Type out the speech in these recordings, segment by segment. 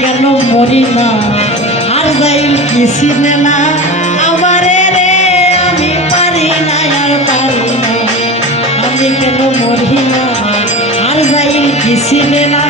কেন মরি না। আর যাই কি চিনে না আমারে রে, আমি পারি না, আর পারি না। আমি কেন মরি না? আর যাই কি চিনে না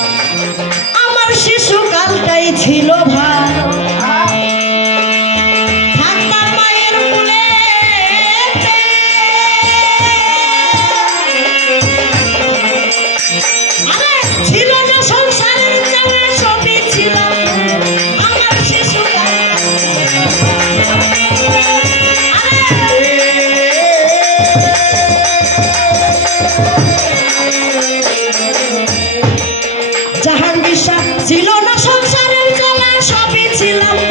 জাহাঙ্গীর সাহ ছিল না সংসারের জ্বালা সবই ছিলাম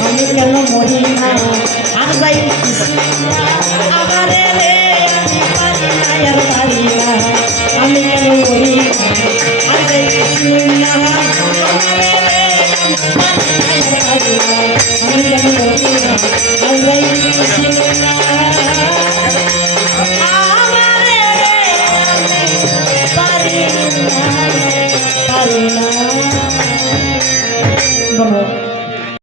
আমি কেন মরি না? আর যাই